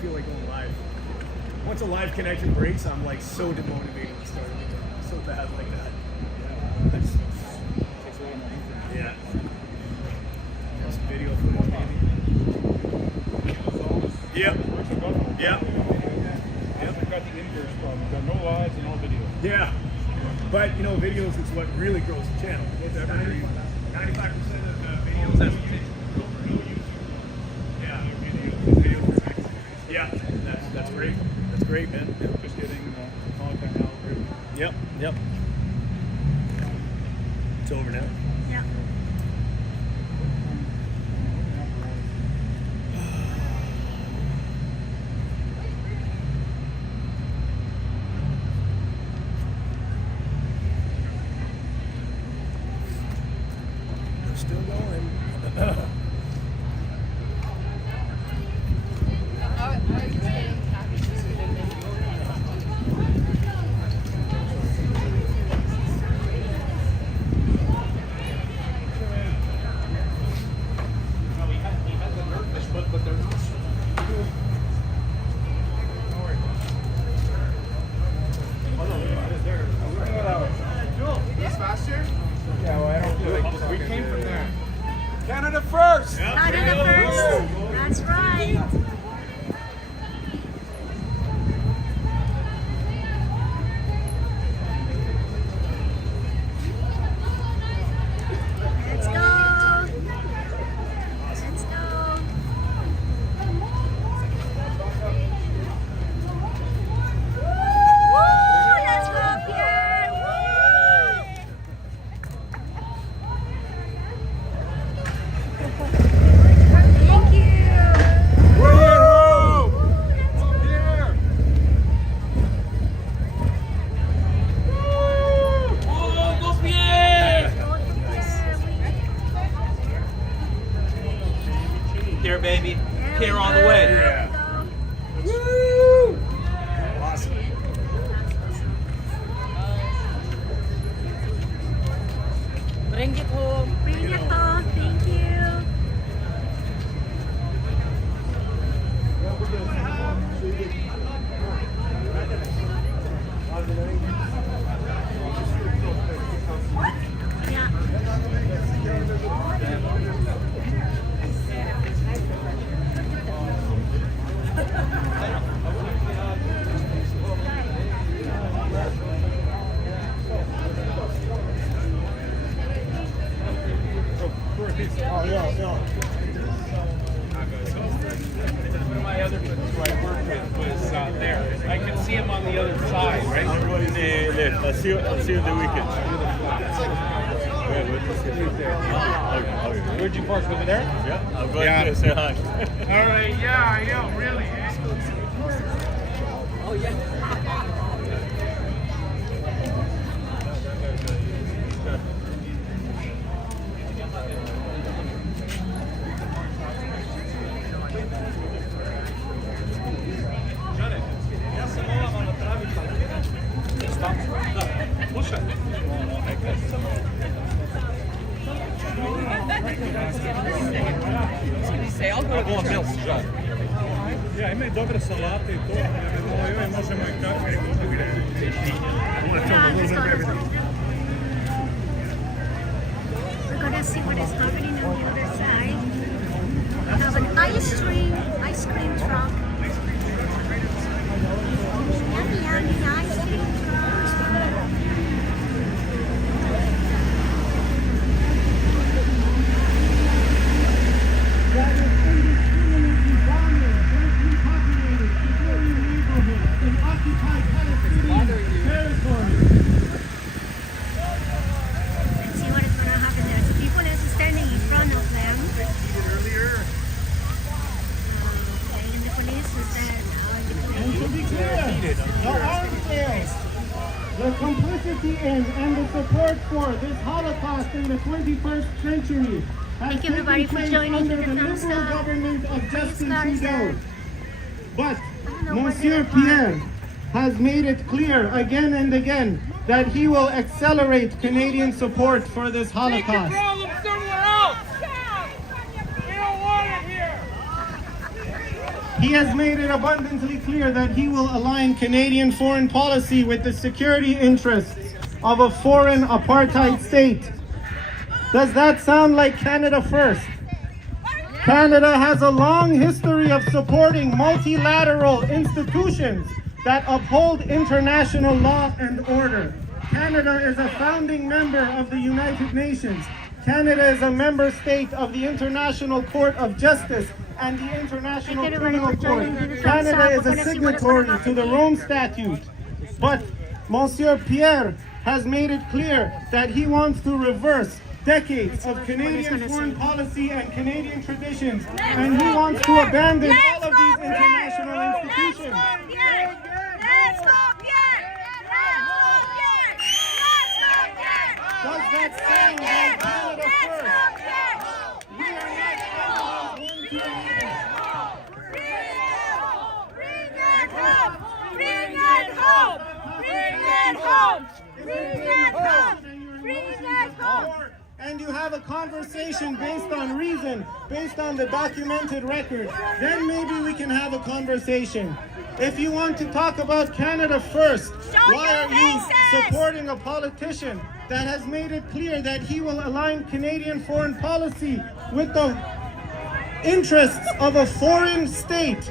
feel like going live. Once a live connection breaks, I'm like so demotivated to start again. So bad like that. Yeah. Some video footage maybe. Yep. Yep. We've got the inverse problem. We've got no lives and no videos. Yeah. But you know, videos is what really grows the channel. 95% of videos has potential. Yeah. Yeah. That's great. That's great, man. Just getting content out. Yep. Yep. It's over now. Yeah. We're still going. We came from there. Canada first! Canada first! That's right! Let's go! Let's go! Woo! Let's go, Pierre! Woo! Thank you! Here, baby. Here on the way. Yeah. Woo! Awesome. Bring it home. Bring it home. Thank you. One of my other friends who I work with was there. I could see him on the other side, right? I'm going to the left. I'll see you the weekend. Where'd you park over there? Yeah, I'm going to say hi. All right, yeah, really. Oh, yeah. Ja, ima i dobre salate i to. Joj, možemo i kakve gre. We're gonna see what is happening on the other side. We have an ice cream truck. Yummy, yummy ice cream truck. Let's see what is gonna happen there. So people is standing in front of them. And the police is there now. And to be clear, the arms rails, the complicity in and the support for this Holocaust in the 21st century has Thank you, everybody, taken for place joining under the the thumbs liberal up. government of Please, Justin guys, Trudeau. But know what Monsieur they are. Pierre has made it clear again and again that he will accelerate Canadian support for this Holocaust. Problem somewhere else. We don't want it here. He has made it abundantly clear that he will align Canadian foreign policy with the security interests of a foreign apartheid state. Does that sound like Canada first? Canada has a long history of supporting multilateral institutions that uphold international law and order. Canada is a founding member of the United Nations. Canada is a member state of the International Court of Justice and the International Criminal Court. Canada is a signatory to the Rome Statute. But Monsieur Pierre has made it clear that he wants to reverse decades of Canadian foreign policy and Canadian traditions, and he wants to abandon all of these international institutions. Does that sound like Canada first? We are not one to another. Bring it home! Bring it home! Bring it home! Bring it home! Bring it home! And you have a conversation based on reason, based on the documented record, then maybe we can have a conversation. If you want to talk about Canada first, why are you supporting a politician that has made it clear that he will align Canadian foreign policy with the interests of a foreign state?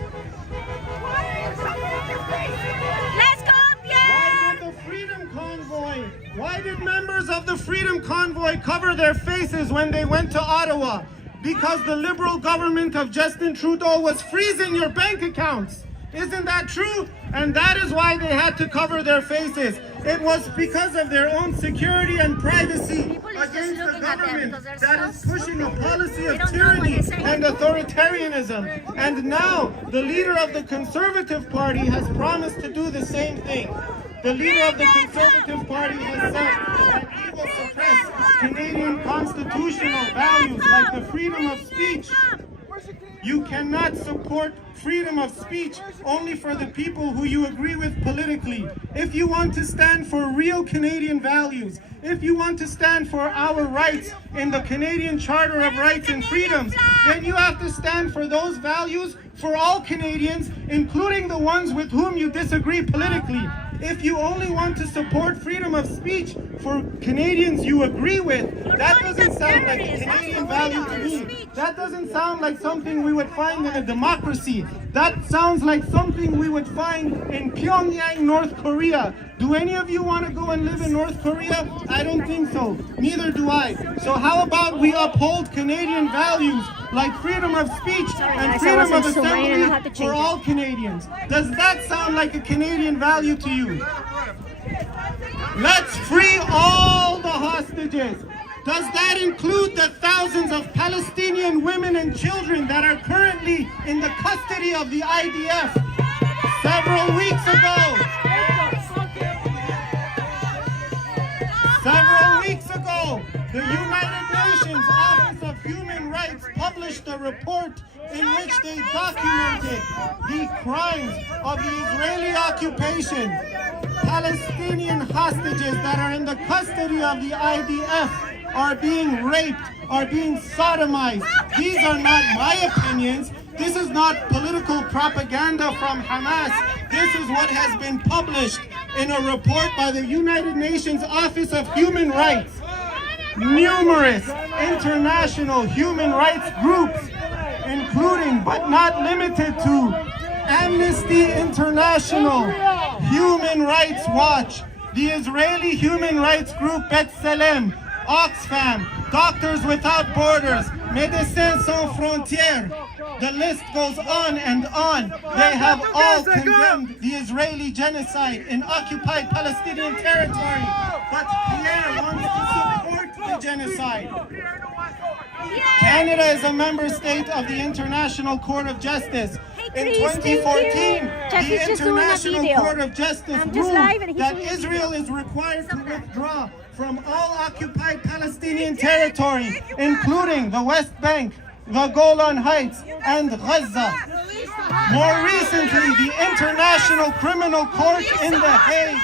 Let's go, Pierre! Why did the Freedom Convoy, why did members of the Freedom Convoy cover their faces when they went to Ottawa? Because the Liberal government of Justin Trudeau was freezing your bank accounts. Isn't that true? And that is why they had to cover their faces. It was because of their own security and privacy against the government that is pushing a policy of tyranny and authoritarianism. And now the leader of the Conservative Party has promised to do the same thing. The leader of the Conservative Party has said that he will suppress Canadian constitutional values like the freedom of speech. You cannot support freedom of speech only for the people who you agree with politically. If you want to stand for real Canadian values, if you want to stand for our rights in the Canadian Charter of Rights and Freedoms, then you have to stand for those values for all Canadians, including the ones with whom you disagree politically. If you only want to support freedom of speech for Canadians you agree with, that doesn't sound like a Canadian value to me. That doesn't sound like something we would find in a democracy. That sounds like something we would find in Pyongyang, North Korea. Do any of you want to go and live in North Korea? I don't think so. Neither do I. So how about we uphold Canadian values like freedom of speech and freedom of assembly for all Canadians? Does that sound like a Canadian value to you? Let's free all the hostages. Does that include the thousands of Palestinian women and children that are currently in the custody of the IDF? Several weeks ago, the United Nations Office of Human Rights published a report in which they documented the crimes of the Israeli occupation. Palestinian hostages that are in the custody of the IDF are being raped, are being sodomized. These are not my opinions. This is not political propaganda from Hamas. This is what has been published in a report by the United Nations Office of Human Rights. Numerous international human rights groups, including but not limited to Amnesty International, Human Rights Watch, the Israeli human rights group B'Tselem, Oxfam, Doctors Without Borders, Médecins Sans Frontières. The list goes on and on. They have all condemned the Israeli genocide in occupied Palestinian territory. But Pierre wants to support the genocide. Canada is a member state of the International Court of Justice. In 2014, the International Court of Justice ruled that Israel is required to withdraw from all occupied Palestinian territory, including the West Bank, the Golan Heights, and Gaza. More recently, the International Criminal Court in The Hague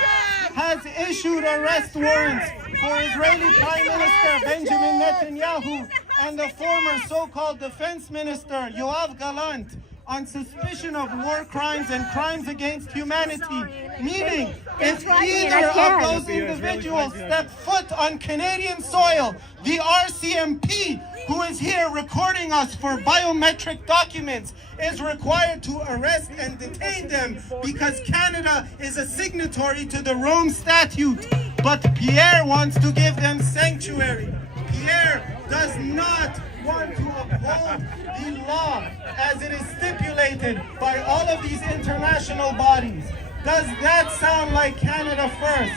has issued arrest warrants for Israeli Prime Minister Benjamin Netanyahu and the former so-called Defense Minister Yoav Gallant on suspicion of war crimes and crimes against humanity. Meaning, if either of those individuals step foot on Canadian soil, the RCMP, who is here recording us for biometric documents, is required to arrest and detain them because Canada is a signatory to the Rome Statute. But Pierre wants to give them sanctuary. Pierre does not want to uphold the law as it is stipulated by all of these international bodies. Does that sound like Canada first?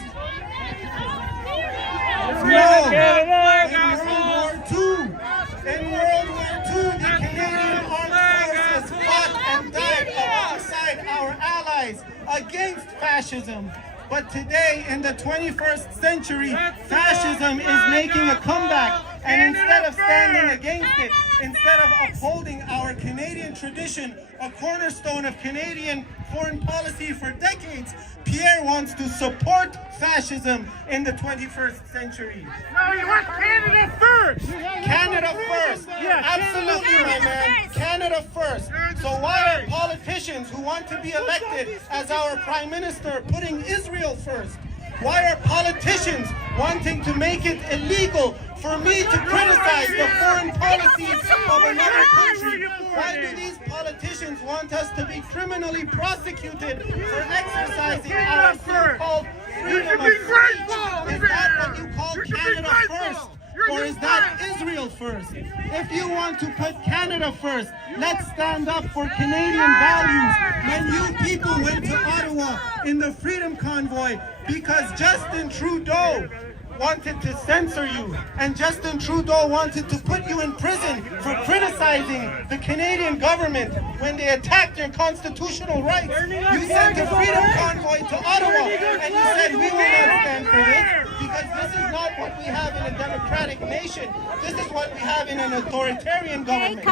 No. In World War II, the Canadian Armed Forces fought and died alongside our allies against fascism. But today, in the 21st century, fascism is making a comeback. And instead of standing against it, instead of upholding our Canadian tradition, a cornerstone of Canadian foreign policy for decades, Pierre wants to support fascism in the 21st century. No, you want Canada first! Canada first! Absolutely, my man! Canada first! So why are politicians who want to be elected as our Prime Minister putting Israel first? Why are politicians wanting to make it illegal for me to criticize the foreign policies of another country? Why do these politicians want us to be criminally prosecuted for exercising our so-called freedom of speech? Is that what you call Canada first? Or is that Israel first? If you want to put Canada first, let's stand up for Canadian values. When you people went to Ottawa in the Freedom Convoy because Justin Trudeau wanted to censor you, and Justin Trudeau wanted to put you in prison for criticizing the Canadian government when they attacked your constitutional rights. You sent a Freedom Convoy to Ottawa, and you said, we will not stand for this, because this is not what we have in a democratic nation. This is what we have in an authoritarian government.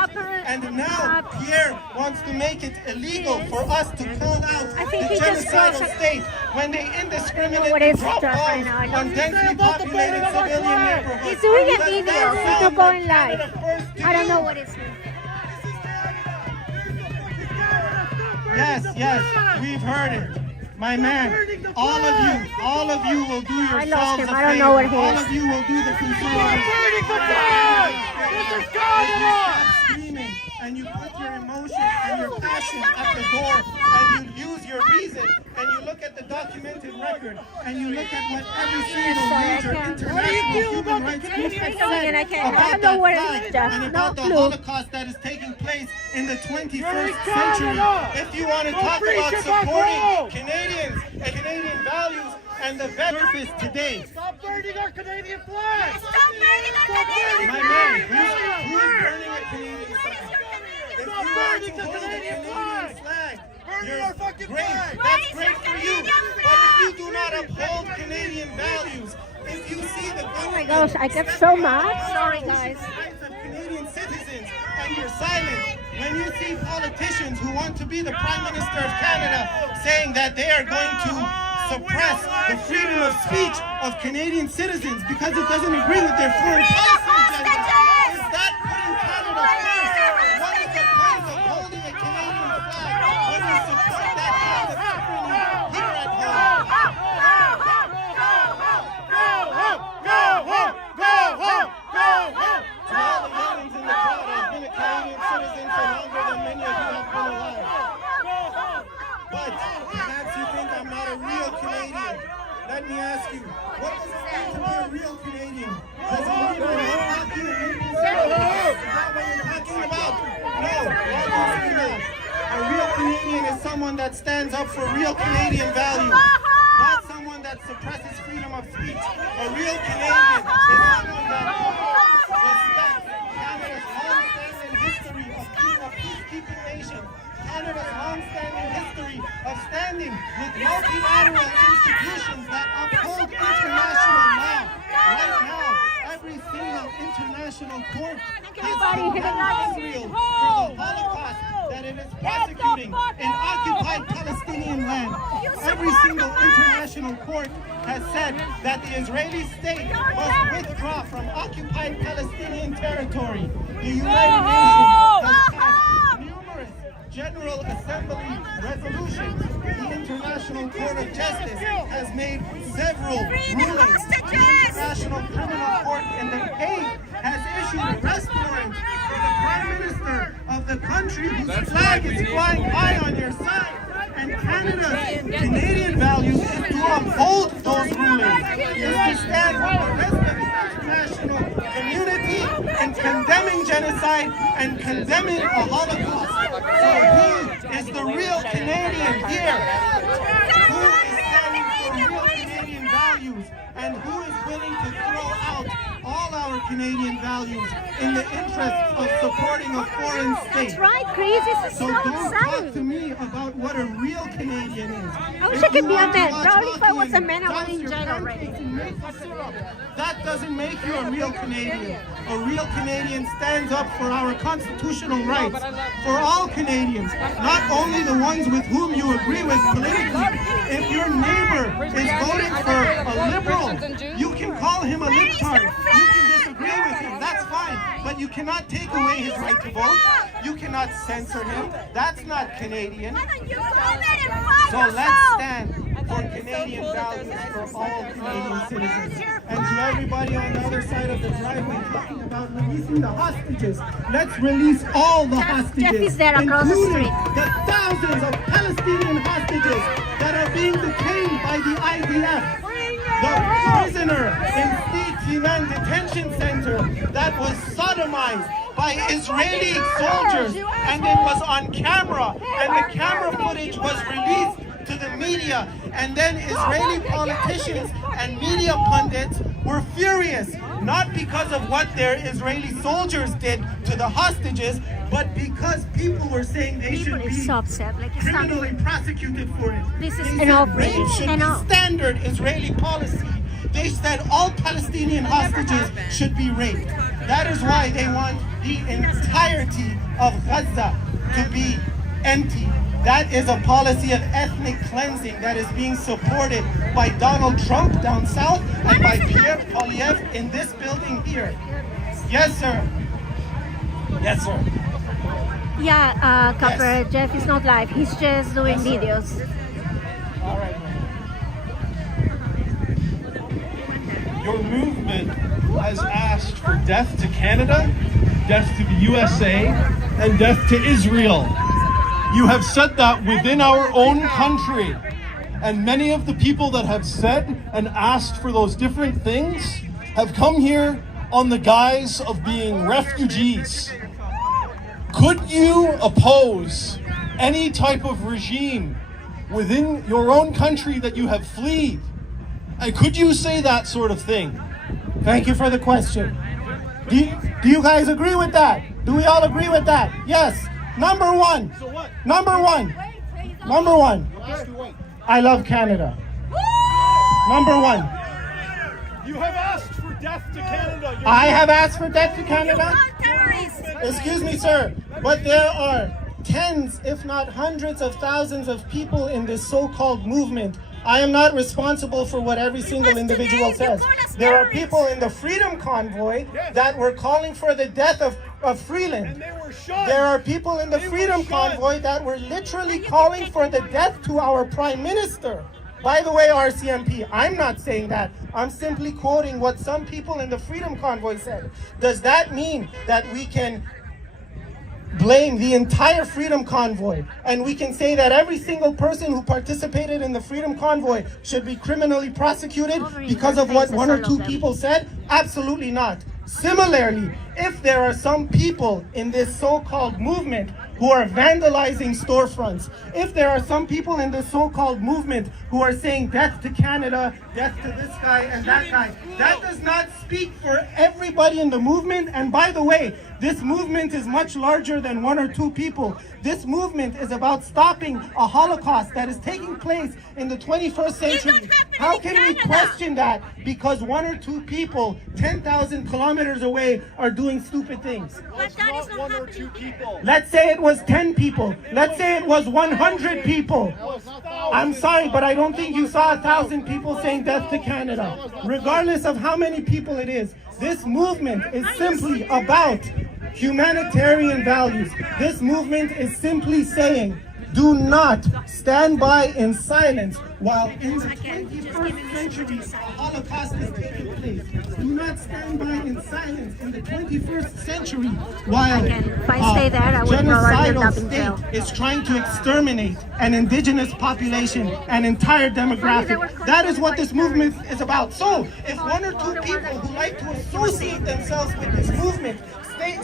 And now Pierre wants to make it illegal for us to call out the genocidal state when they indiscriminately drop bombs on densely populated civilian neighborhoods. He's doing a video, so going live. I don't know what it's doing. Yes, we've heard it. My man, all of you will do yourselves lost him. a I don't know favor. where he All is. of you will do the conservative. Screaming, and you put your emotion and your passion at the door, and you use your reason, and you look at the documented record, and you look at what every single major international human rights group has said about that flag and about the Holocaust that is taking place in the 21st century. If you want to talk about supporting Canadians and Canadian values and the surface today. Stop burning our Canadian flag! Stop burning our Canadian My man, who is burning a Canadian flag? If you want to hold a Canadian flag, you're great. That's great for you. But if you do not uphold Canadian values, if you see the government... Oh my gosh, I get so mad. Sorry, guys. ...rights of Canadian citizens, and you're silent, when you see politicians who want to be the Prime Minister of Canada saying that they are going to suppress the freedom of speech of Canadian citizens because it doesn't agree with their foreign policy agenda, is that putting Canada first? What is the point of holding a Canadian flag when you support that kind of tyranny here at home? To all the Canadians in the crowd, I've been a Canadian citizen for longer than many of you have been alive. But perhaps you think I'm not a real Canadian. Let me ask you, what does it mean to be a real Canadian? Does it mean to love hockey and read music? Is that what you're talking about? No, obviously not. A real Canadian is someone that stands up for real Canadian values, not someone that suppresses freedom of speech. A real Canadian is someone that respects Canada's long-standing history of peacekeeping nation. Canada's long-standing history of standing with multilateral institutions that uphold international law. Right now, every single international court has condemned Israel for the Holocaust that it is prosecuting in occupied Palestinian land. Every single international court has said that the Israeli state must withdraw from occupied Palestinian territory. The United Nations has passed numerous General Assembly resolutions, the International Court of Justice has made several rulings. The International Criminal Court in The Hague has issued arrest warrants for the Prime Minister of the country whose flag is flying high on your side. And Canada's Canadian values is to uphold those rulings, is to stand with the rest of the international community in condemning genocide and condemning a Holocaust. So who is the real Canadian here? Who is standing for real Canadian values? And who is willing to throw out all our Canadian values in the interest of supporting a foreign state? That's right, Chris. This is So so don't talk to exciting. me about what a real Canadian is. I wish If I could you be a want to man. watch Probably if I hockey was a and man, I would dance your enjoy it already. pancakes and maple syrup, that doesn't make you a real Canadian. A real Canadian stands up for our constitutional rights, for all Canadians, not only the ones with whom you agree with politically. If your neighbor is voting for a liberal, you can call him a libtard. You can disagree with him, that's fine. But you cannot take away his right to vote. You cannot censor him. That's not Canadian. So let's stand for Canadian values for all Canadian citizens. And to everybody on the other side of the driveway talking about releasing the hostages, let's release all the hostages, Jeff is there across the including street. the thousands of Palestinian hostages that are being detained by the IDF. The prisoner in Steve Siman Detention Center that was sodomized by Israeli soldiers, and it was on camera, and the camera footage was released to the media, and then Israeli politicians and media pundits were furious, not because of what their Israeli soldiers did to the hostages, but because people were saying they should People be is so upset. Like, it's criminally not. prosecuted for it. This is They said enough, rape really. should Enough. be standard Israeli policy. They said all Palestinian hostages should be raped. That is why they want the entirety of Gaza to be empty. That is a policy of ethnic cleansing that is being supported by Donald Trump down south and by Pierre Poilievre in this building here. Yes, sir. Yes, sir. Yeah, Copper, Jeff is not live. He's just doing videos. All right. Your movement has asked for death to Canada, death to the USA, and death to Israel. You have said that within our own country. And many of the people that have said and asked for those different things have come here on the guise of being refugees. Could you oppose any type of regime within your own country that you have fled? And could you say that sort of thing? Thank you for the question. Do you guys agree with that? Do we all agree with that? Yes. Number one. Number one. Number one. I love Canada. Number one. You have asked for death to Canada. I have asked for death to Canada. Excuse me, sir, but there are tens, if not hundreds of thousands of people in this so-called movement. I am not responsible for what every single individual says. There are people in the Freedom Convoy that were calling for the death of Freeland. There are people in the Freedom Convoy that were literally calling for the death to our Prime Minister. By the way, RCMP, I'm not saying that. I'm simply quoting what some people in the Freedom Convoy said. Does that mean that we can blame the entire Freedom Convoy and we can say that every single person who participated in the Freedom Convoy should be criminally prosecuted because of what one or two people said? Absolutely not. Similarly, if there are some people in this so-called movement who are vandalizing storefronts, if there are some people in this so-called movement who are saying death to Canada, death to this guy and that guy, that does not speak for everybody in the movement. And by the way, this movement is much larger than one or two people. This movement is about stopping a Holocaust that is taking place in the 21st century. How can we question that because one or two people 10,000 kilometers away are doing stupid things? But that is not happening here. Let's say it was 10 people. Let's say it was 100 people. I'm sorry, but I don't think you saw 1,000 people saying death to Canada. Regardless of how many people it is, this movement is simply about humanitarian values. This movement is simply saying, do not stand by in silence while in the 21st century a Holocaust is taking place. Do not stand by in silence in the 21st century while If I stay there, I would probably end genocidal up in jail. state is trying to exterminate an indigenous population, an entire demographic. That is what this movement is about. So, if one or two people who like to associate themselves with this movement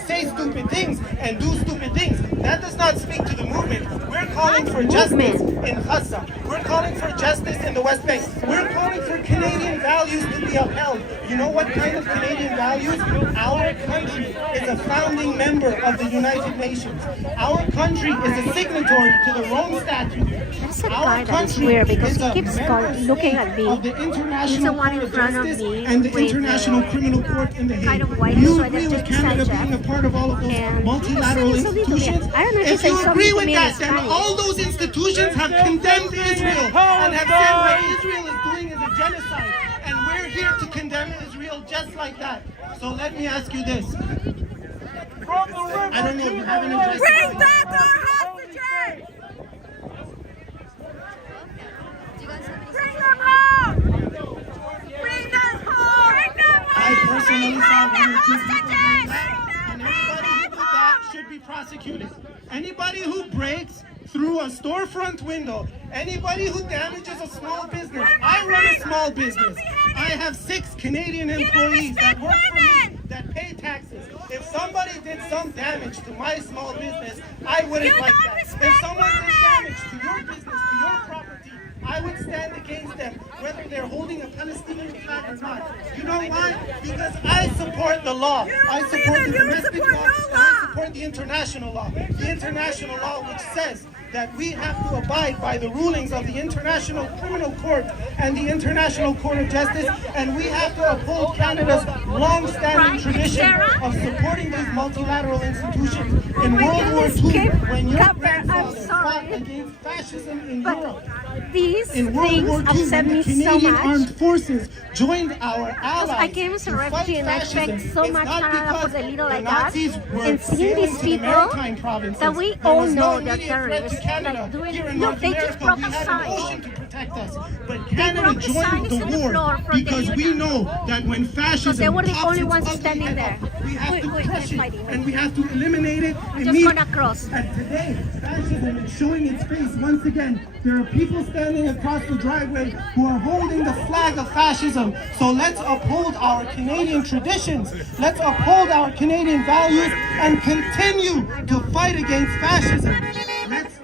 say stupid things and do stupid things, that does not speak to the movement. We're calling for justice in Gaza. We're calling for justice in the West Bank. We're calling for Canadian values to be upheld. You know what kind of Canadian values? Our country is a founding member of the United Nations. Our country is a signatory to the Rome Statute. There's a guy that is weird because he keeps looking at me. Of the International He's the one in Court of front of Justice me and the with International Criminal Court in The Hague. kind of white You sweater agree with Jackie Canada Sanchez. being a part of all of those And multilateral he was saying something to me. institutions? I don't know if he If said you something agree to with me in that, then Spanish. all those institutions have condemned Israel and have said what Israel is doing is a genocide. And we're here to condemn Israel just like that. So let me ask you this. I don't know if you haven't addressed Bring back our hostages! Bring them home! Bring them home! Bring them home! I personally saw one or two people doing hostages! that, and everybody who did that should be prosecuted. Anybody who breaks through a storefront window, anybody who damages a small business. I run a small business. I have 6 Canadian employees that work for me, that pay taxes. If somebody did some damage to my small business, I wouldn't like that. If someone did damage to your business, to your property, I would stand against them, whether they're holding a Palestinian flag or not. You know why? Because I support the law. I support the domestic law. And I support the international law. The international law which says that we have to abide by the rulings of the International Criminal Court and the International Court of Justice, and we have to uphold Canada's long-standing tradition of supporting these multilateral institutions. In World War II, when your grandfather fought against fascism in Europe, These in World things War II, upset when me the so Canadian much. Armed Forces joined our allies, I came as a to fight refugee and I fascism, expect so it's much not Canada for because the little the like that. Nazis were And seeing sailing these to the people maritime provinces. that we There all was know no they're immediate threat to terrorists, Canada. like doing Here in look, North they just America, broke we a had an sign. ocean to protect us. But Canada broke the sign, joined it's on the the floor war for the because we UN. know that when fascism they were the pops only its ones ugly standing head there. up, we have to Wait, crush it fighting. and we have to eliminate it Just immediately. gonna cross. And today, fascism is showing its face once again. There are people standing across the driveway who are holding the flag of fascism. So let's uphold our Canadian traditions. Let's uphold our Canadian values and continue to fight against fascism. Let's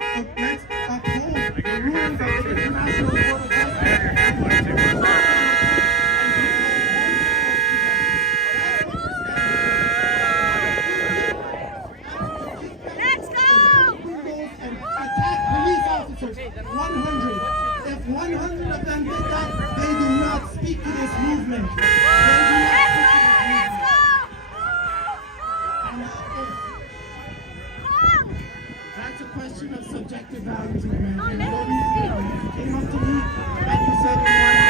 uphold the rulings of the International Court of Justice. Let's go! And attack police officers. 100. If 100 of them did that, they do not speak to this movement. They do not speak to this movement. That's a question of subjective values, man. And Lori, you came up to me and you said you wanted to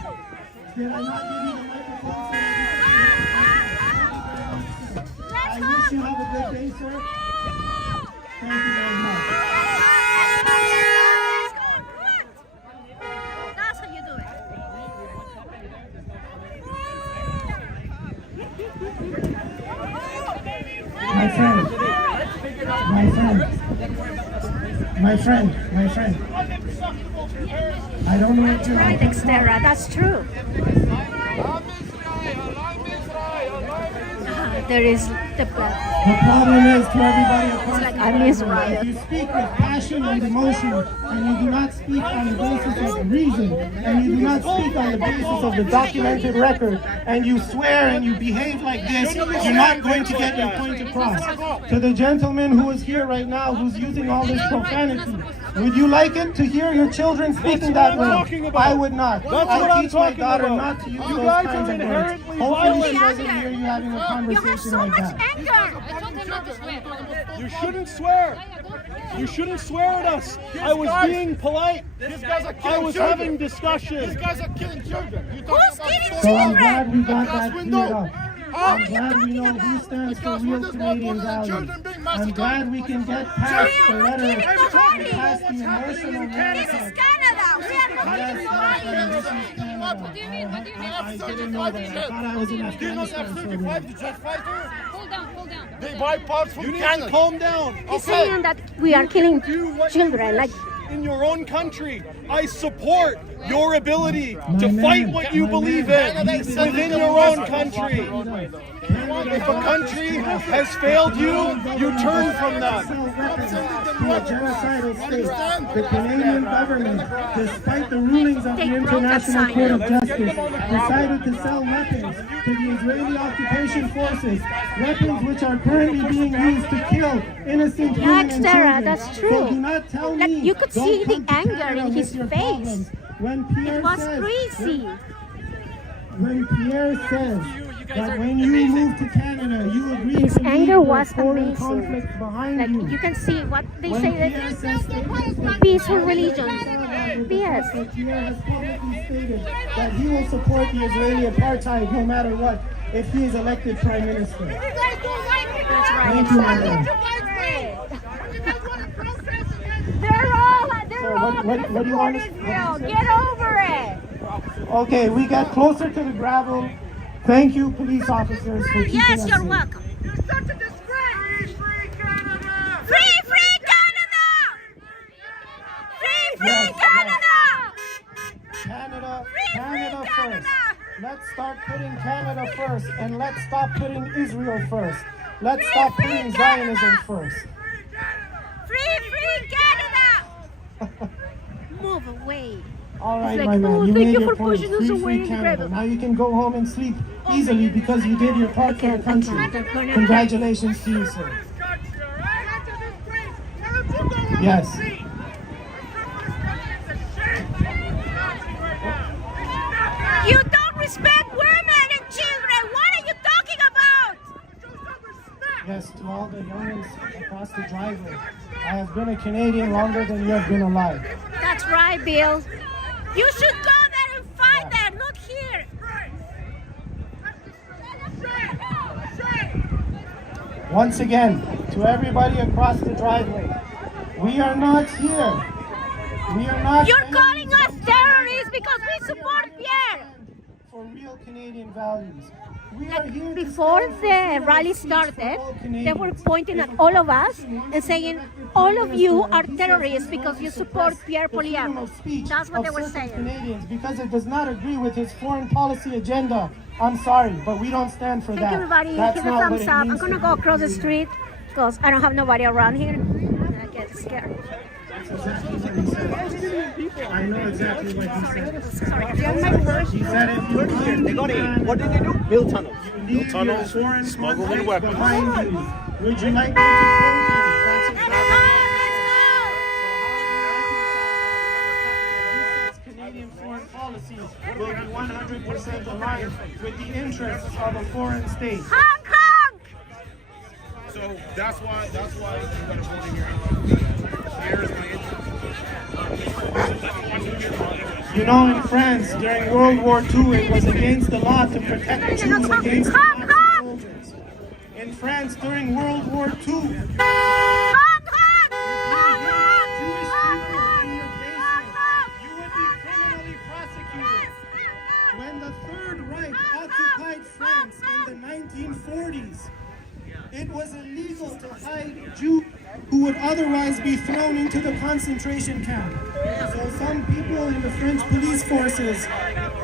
speak. Did I not give you the microphone? I wish you have a good day, sir. Thank you very much. That's how you do it. My friend. I don't know what you're Right, looking Xterra, that's true. There is the Uh-huh. The problem is to everybody across like the I'm his country, right. if you speak with passion and emotion, and you do not speak on the basis of reason, and you do not speak on the basis of the documented record, and you swear and you behave like this, you're not going to get your point across. To the gentleman who is here right now, who's using all this profanity, would you like it to hear your children speaking that way? I would not. I teach my daughter not to use those kinds of words. Hopefully she doesn't hear you having a You have conversation so like much that. anger. I told them not to swear. You shouldn't swear. You shouldn't swear at us. I was being polite. I was having discussion. Who's killing So I'm children? glad we got that cleared up. I'm glad we know who stands for real Canadian values. I'm glad we can get past the rhetoric and past the emotional This is Canada. We are not Yes, killing my friend, this nobody. is Canada. I didn't know that. I thought I was in Afghanistan for a minute. They buy parts from Canada. Calm down. He's saying that we are killing children. Like, in your own country. I support your ability to fight what you believe in within your own country. If a country has failed you, you turn from that. To a genocidal state, the Canadian government, despite the rulings of the International Court of Justice, decided to sell weapons to the Israeli occupation forces, weapons which are currently being used to kill innocent women and Sarah, children. that's true. So do not tell Like, me, you could don't see the come to anger Canada in with his your face. problems. When Pierre it was says, crazy. When Pierre says that when you move to Canada, you agree His to leave anger the was foreign amazing. conflict behind Like, you. you can see what they When say Pierre says that peaceful religion. Yes. Pierre has publicly stated that he will support the Israeli apartheid no matter what if he is elected prime minister. That's right. Thank you, madam. They're all what do you want to Israel. Get over it. Okay, we got closer to the gravel. Thank you, police officers, for keeping Yes, us you're safe. welcome. You're such a disgrace. Free Canada. Free Canada. Free Yes, Canada. Canada Canada. first. Let's start putting Canada first, and let's stop putting Israel first. Let's stop putting Zionism first. Free Canada. Move away. All right, like, my man, oh, you thank made you your for point. pushing us Free away and Canada. grabbing. Now you can go home and sleep easily because you did your part for the country. Congratulations to you, sir. Yes. You don't respect women and children. What are you talking about? Yes, to all the youngins across the driveway. I have been a Canadian longer than you have been alive. That's right, Bill. You should go there and fight them, not here. Once again, to everybody across the driveway, we are not here. We are not. You're calling us terrorists because we support Pierre. For real Canadian values. We are here to Before stand for the freedom of rally speech for started, all they Canadians. were pointing at all of us and saying, all of you are terrorists because you support Pierre The freedom Poilievre. of speech That's what of they were certain saying. Canadians because it does not agree with his foreign policy agenda. I'm sorry, but we don't stand for Thank that. you, everybody. That's Give a not what thumbs it up. I'm means going to to go be across the Canadian. street because I don't have nobody around here. And I get scared. I know exactly what he said. Sorry. Do you have my purse? He said if you find They got Canada, in. What did they do? Build tunnels. you leave tunnels, your foreign smuggle in conflict weapons. behind you. Would you like me to quote you? That's exactly Canadian foreign policy will be 100% aligned with the interests of a foreign state. Honk, honk. So that's why you got to vote in your house. Here's my interest. You know, in France, during World War II, it was against the law to protect Jews against the Nazi soldiers. In France, during World War II, Honk, honk. Jewish people in your basement, you would be criminally prosecuted. When the Third Reich occupied France in the 1940s, it was illegal to hide Jews who would otherwise be thrown into the concentration camp. So some people in the French police forces,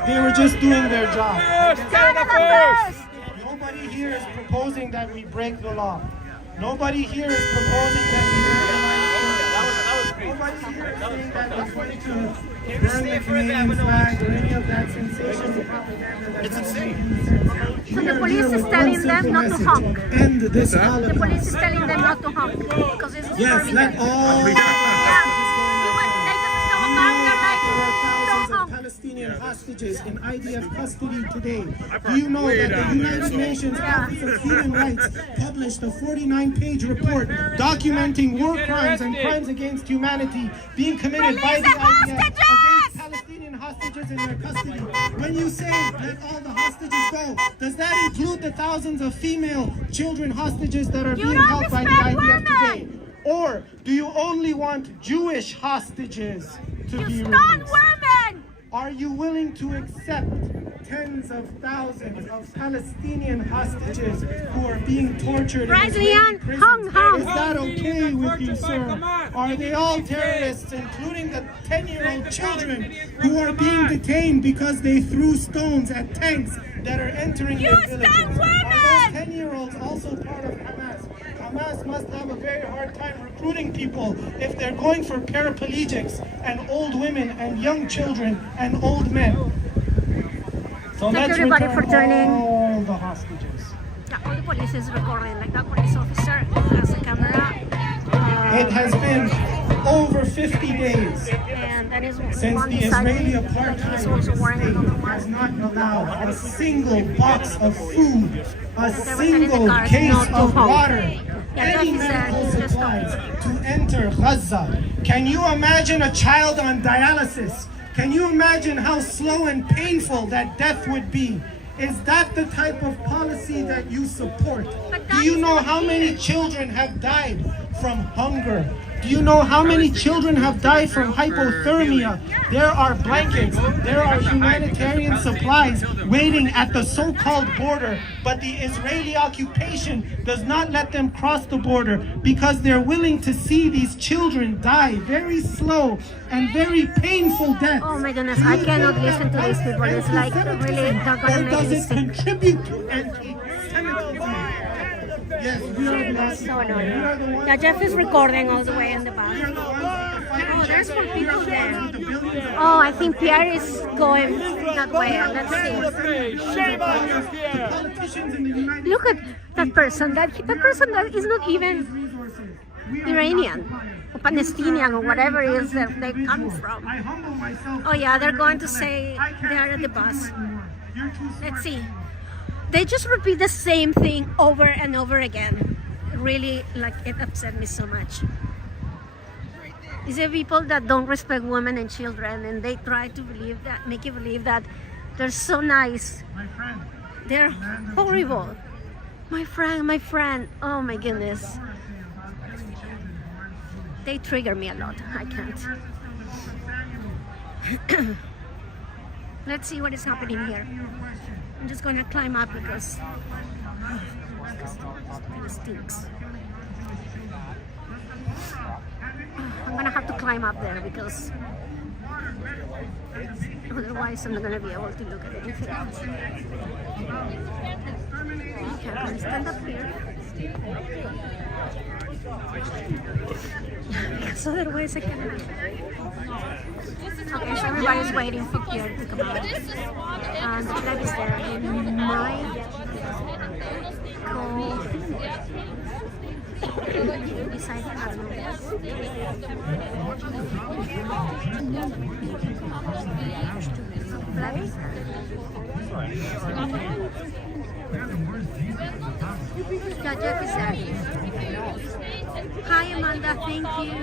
they were just doing their job. Nobody here is proposing that we break the law. Nobody here is proposing that we break the law. Nobody here is saying that we're going to burn the Canadian flag or any of that sensational propaganda that it's insane. So the police is telling them not to honk. End this The Holocaust. police is telling them not to honk because this is Yes, storming let them. all. Palestinian hostages in IDF custody today. Do you know that the United Nations Office of Human Rights published a 49-page report documenting war crimes and crimes against humanity being committed by the IDF against Palestinian hostages in their custody. When you say let all the hostages go, does that include the thousands of female children hostages that are You being don't held by the respect IDF today? women. Or do you only want Jewish hostages to You be stun released? women! Are you willing to accept tens of thousands of Palestinian hostages who are being tortured Right, in Israeli Leon? prisons? Hung, hung. Is that okay with you, sir? Are they all terrorists, including the 10-year-old children who are being detained because they threw stones at tanks that are entering You their villages? stun women! Are those 10-year-olds also part of Hamas? Hamas must have a very hard time recruiting people if they're going for paraplegics and old women and young children and old men. So Thank let's everybody return for joining. all the hostages. Yeah, all the police is recording, like that police officer has a camera. It has been over 50 days And that is since one the decided Israeli that he's apartheid also wearing state another has one. not allowed a single box of food, a Everything in the single car is case not to of hold. water, Yeah, any Jeff is there. medical He's just supplies to enter Gaza. Can you imagine a child on dialysis? Can you imagine how slow and painful that death would be? Is that the type of policy that you support? Do you know how many children have died from hunger? Do you know how many children have died from hypothermia? There are blankets, there are humanitarian supplies waiting at the so-called border, but the Israeli occupation does not let them cross the border because they're willing to see these children die very slow and very painful deaths. Oh my goodness, I cannot listen to these people. It's like really they're gonna Or make does me it sick. contribute to anti-Semitism? Yes, we are the That's so annoying. we are the ones Yeah, Jeff is recording all the way in the back. Oh, there's more people there. Oh, I think Pierre is going that way. Let's see. Shame on you, Pierre. politicians in the United Look at that person. That person that is not even Iranian or Palestinian or whatever it is that they come from. I humble myself. Oh yeah, they're going to say they're at the bus. You're too smart. Let's see. They just repeat the same thing over and over again. Really, like, it upset me so much. These are people that don't respect women and children, and they try to believe that, make you believe that they're so nice. My friend, They're horrible. My friend. Oh my goodness. They trigger me a lot. I can't. Let's see what is happening here. I'm just going to climb up because it stinks. I'm going to have to climb up there because otherwise I'm not going to be able to look at anything else. Okay, I'm going to stand up here. Because otherwise I cannot. Okay, so everybody's waiting for Pierre to come out. And the flag is there. And my go beside him. I don't know. The flag is there. Yeah, Jeff is there. Hi Amanda, thank you.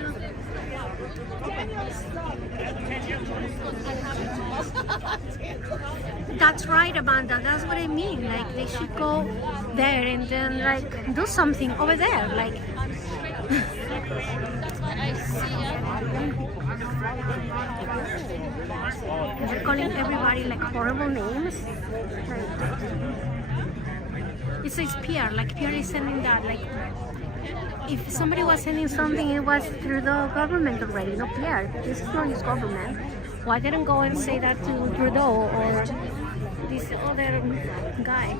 That's right, Amanda. That's what I mean. Like, they should go there and then, like, do something over there. Like, they're calling everybody like horrible names. Like, it says Pierre. Like, Pierre is sending that. Like, if somebody was sending something, it was through the government already, not Pierre. This is not his government. Why didn't go and say that to Trudeau or this other guy?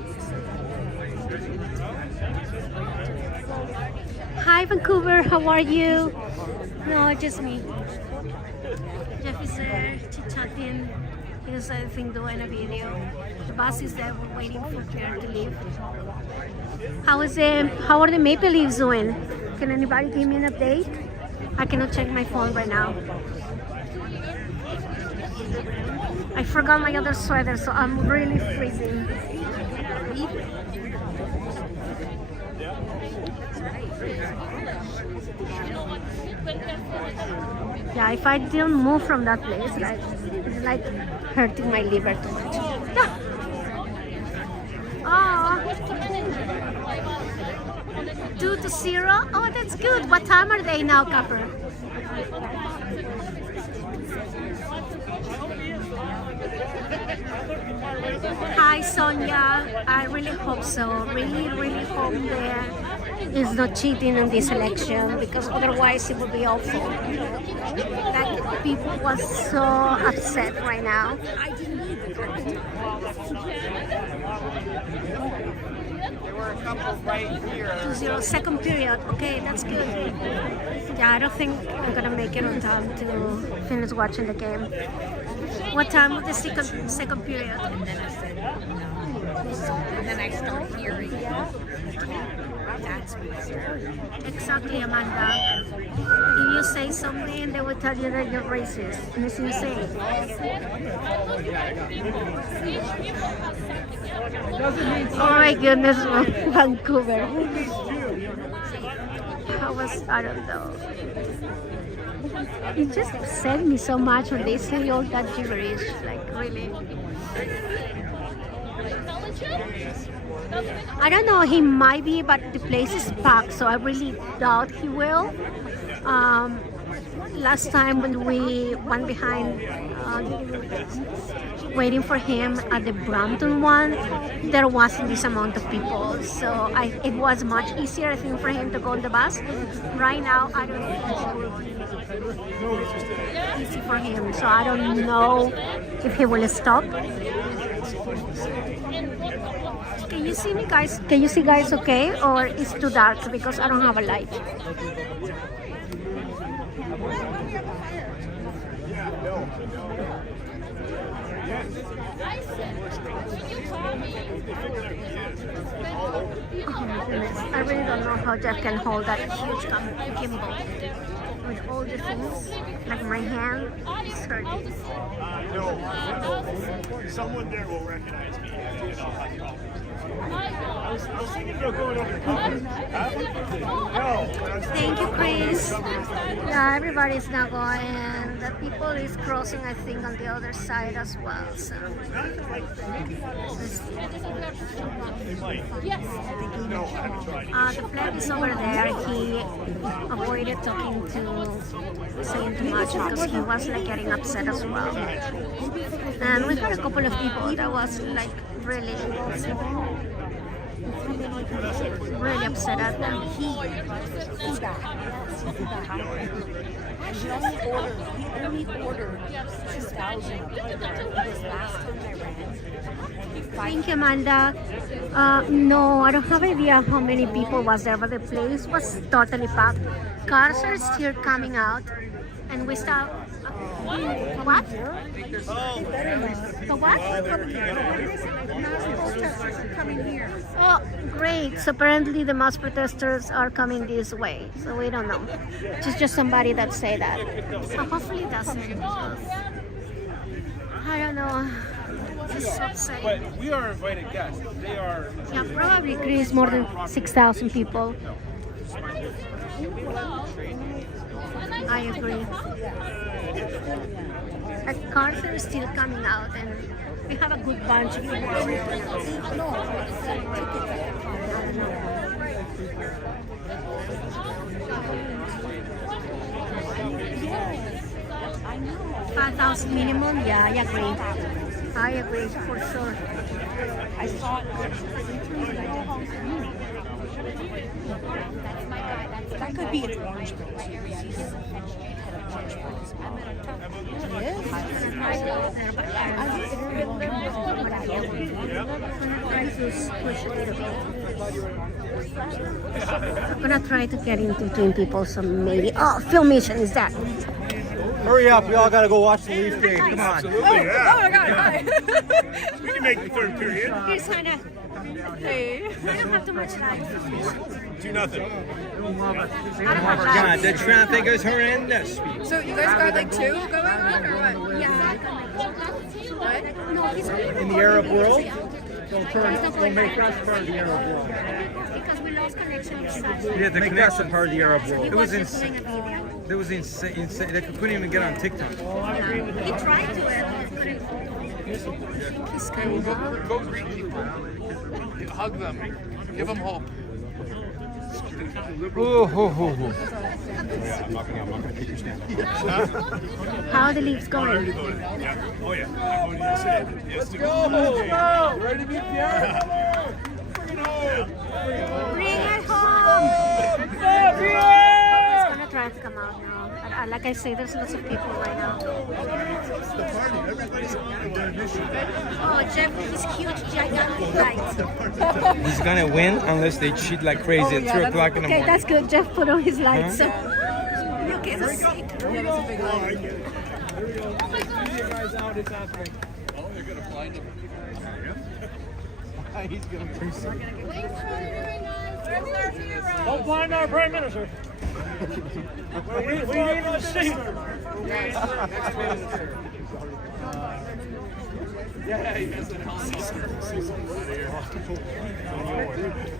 Hi Vancouver, how are you? No, just me. Jeff is there, chit-chatting. He's, I think, doing a video. The bus is there, we're waiting for Pierre to leave. How are the Maple Leafs doing? Can anybody give me an update? I cannot check my phone right now. I forgot my other sweater, so I'm really freezing. Yeah, if I didn't move from that place, like it's like hurting my liver too much. Oh. 2-0. Oh, that's good. What time are they now, Copper? Hi, Sonia. I really hope so. Really, really hope there is no cheating in this election, because otherwise it would be awful. Like, people was so upset right now. There were a couple right here. 2-0, second period. Okay, that's good. Yeah, I don't think I'm gonna make it on time to finish watching the game. What time was the second period? And then I start hearing. That's weird. Exactly, Amanda. If you say something, they will tell you that you're racist. And it's insane. Oh my goodness, Vancouver. I don't know. It just upset me so much when they say all that gibberish. Like, really. I don't know, he might be, but the place is packed, so I really doubt he will. Last time when we went behind, waiting for him at the Brampton one, there wasn't this amount of people, so it was much easier, I think, for him to go on the bus. Right now, I don't think it will be easy for him, so I don't know if he will stop. Can you see me, guys? Can you see, guys, okay? Or it's too dark because I don't have a light? Oh my goodness, I really don't know how Jeff can hold that huge gimbal with all the things. Like, my hand is hurting. No, someone there will recognize me. I was thinking about going over to cover. Thank you, Chris. Yeah, everybody's now going. The people is crossing, I think, on the other side as well. So. The flag is over there. He avoided saying too much because he was like getting upset as well. And we had a couple of people that was like really upset at them. He only ordered 2,000 this last time I ran. Thank you, Amanda. No, I don't have idea how many people was there, but the place was totally packed. Cars are still coming out, and we start. What? The what? Coming here. Oh, great. So apparently the mass protesters are coming this way. So we don't know. Just somebody that say that. So hopefully it doesn't. I don't know. It's so upsetting. But we are invited guests. They are. Yeah, probably Greece more than 6,000 people. I agree. Cars are still coming out, and we have a good bunch of people. 5,000 minimum? Yeah, I agree. I agree, for sure. I saw it. That could be an orange belt. I'm gonna try to get into between people, so maybe. Oh, film mission is that? Hurry up, we all gotta go watch the Leaf game. Come on. Absolutely, yeah. Oh my god, hi. We can make the third period. Here's Hannah. Hey. I don't have too much time. 2-0. God, the traffic is horrendous. So you guys got like two going on or what? Yeah. What? No, he's In the Arab world, We'll make us part of the Arab world. because we lost connection with Yeah, make us a part of the Arab world. It was just doing a video. That was insane. They couldn't even get on TikTok. He tried to He's coming back. Go greet people. Hug them. Give them hope. Oh, ho, ho, ho. How are the leaves going? Oh yeah. Let's go! Ready to meet Pierre? Bring it home! It's gonna try to come out now. But like I say, there's lots of people right now. Oh, Jeff with his huge, gigantic lights. He's gonna win unless they cheat like crazy at 2 o'clock in the Okay, morning. that's good. Jeff put on his lights. So look at this. Yeah, that's a big light. Guys out, it's happening. Oh, they're gonna blind him. He's gonna be sick. Don't blind our Prime Minister. we need a seat. Yeah, he has an helicopter.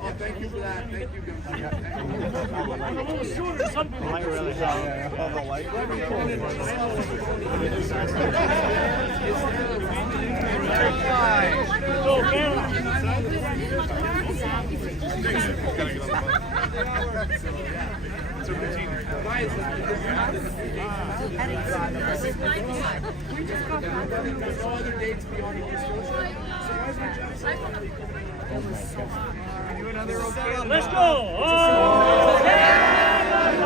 Oh, thank you for that. Thank you, It's a routine. No other dates beyond Nova Scotia. Let's go. Oh, Canada,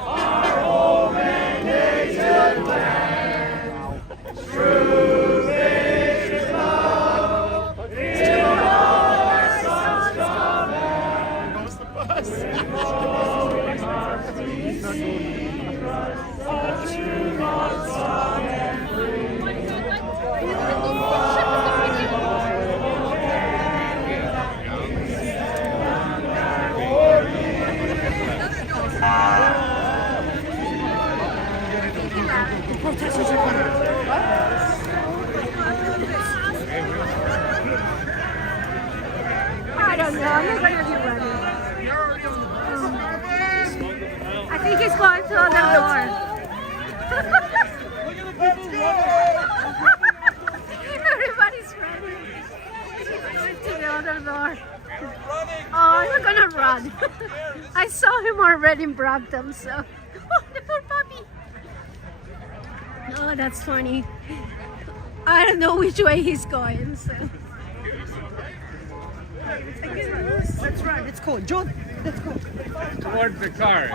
our home and nation land. True nation's love in all our sons command. I don't know. I'm not going to be running. I think he's going to the other door. Everybody's running. He's going to the other door. Oh, I'm going to run. I saw him already in Brampton, so. Oh, the poor puppy. Oh, that's funny. I don't know which way he's going, so. Let's run. Let's go. John, let's go. Towards the car.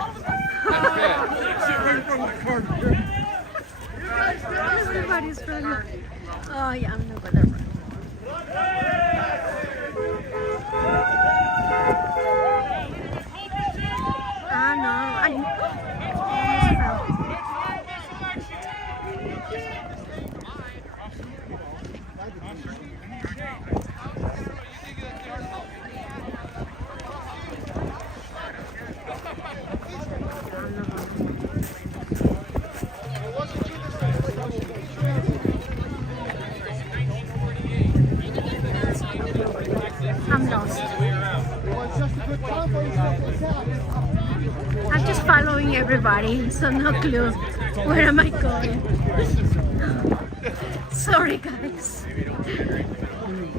Everybody's running. Oh, yeah, I'm not gonna run. Ah, no. I'm lost. I'm just following everybody, so no clue. Where am I going? Sorry, guys.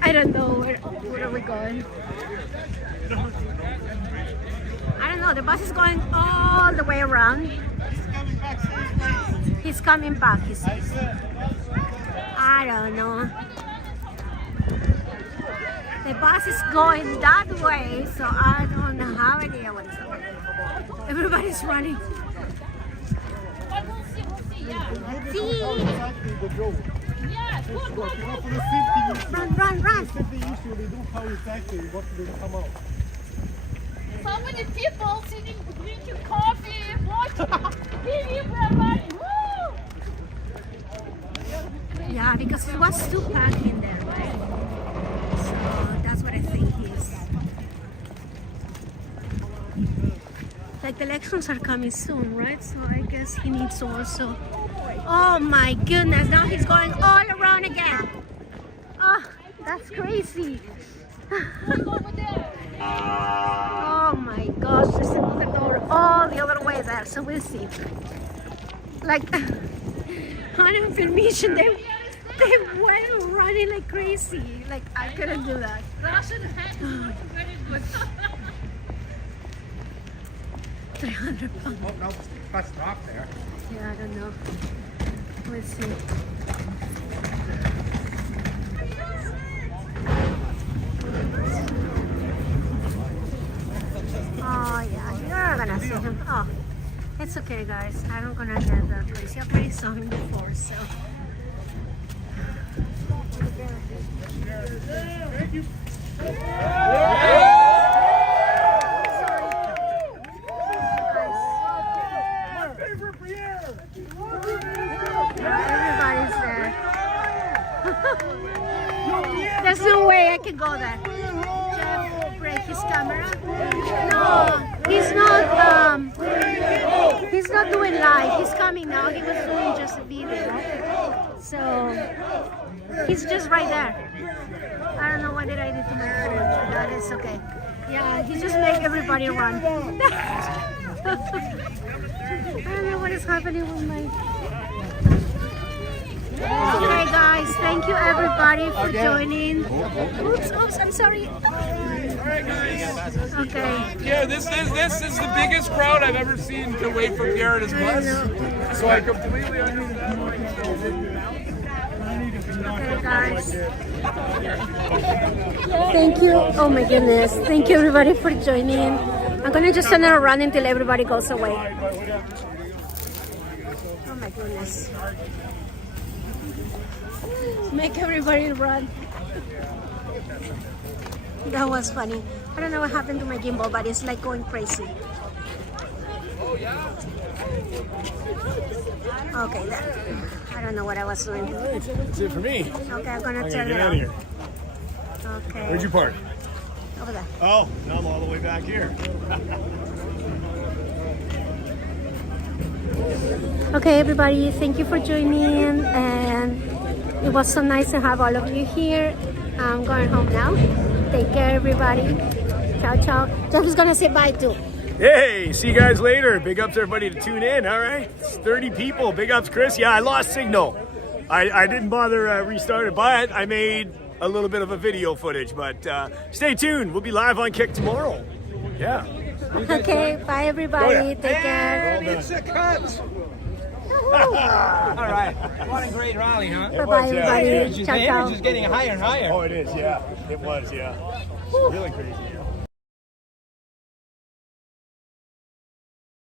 I don't know where are we going. I don't know. The bus is going all the way around. He's coming back, he says. I don't know. The bus is going that way, so I don't have idea what's up. Everybody's running. See? Run, run. So many people sitting, drinking coffee, watching TV, everybody. Woo! Yeah, because it was too packed in there, right? So that's what I think is. Like the elections are coming soon, right? So I guess he needs to also. Oh my goodness! Now he's going all around again. Oh, that's crazy. Oh my gosh! There's another door. all the other way there, so we'll see. Like, on permission, they went running like crazy. Like, I couldn't do that. 300 pounds. Oh, no, let's stop there. Yeah, I don't know. We'll see. Oh yeah, you're gonna see him. Oh, it's okay, guys. I'm gonna get that place. You already saw him before, so. Thank you. My favorite Pierre. Everybody's there. There's no way I can go there. Jeff, break his camera. No, he's not doing live. He's coming now. He was doing just a video. So he's just right there. I don't know what did I do to my phone. That is okay. Yeah, he just make everybody run. I don't know what is happening with my. Okay, guys, thank you everybody for joining. Oops, I'm sorry. Okay. Yeah, this is the biggest crowd I've ever seen to wait for Pierre at his bus. So I completely understand. Okay, guys. Thank you. Oh my goodness. Thank you everybody for joining. I'm gonna just turn it around until everybody goes away. Oh my goodness. Make everybody run. That was funny. I don't know what happened to my gimbal, but it's like going crazy. Okay, there. I don't know what I was doing. That's it for me. Okay, I'm gonna turn Get it out off. of here. Okay. Where'd you park? Over there. Oh, now I'm all the way back here. Okay, everybody, thank you for joining, and it was so nice to have all of you here. I'm going home now. Take care, everybody. Ciao, ciao. Jeff is gonna say bye too. Hey, see you guys later. Big ups everybody to tune in, all right? It's 30 people. Big ups, Chris. Yeah, I lost signal. I didn't bother restarting, but I made a little bit of a video footage. But stay tuned. We'll be live on Kick tomorrow. Yeah. Okay, bye, everybody. Take care. It's a cut. All right. What a great rally, huh? Bye-bye, everybody. The Ciao, energy ciao. is getting higher and higher. Oh, it is, yeah. It was, yeah. Really crazy.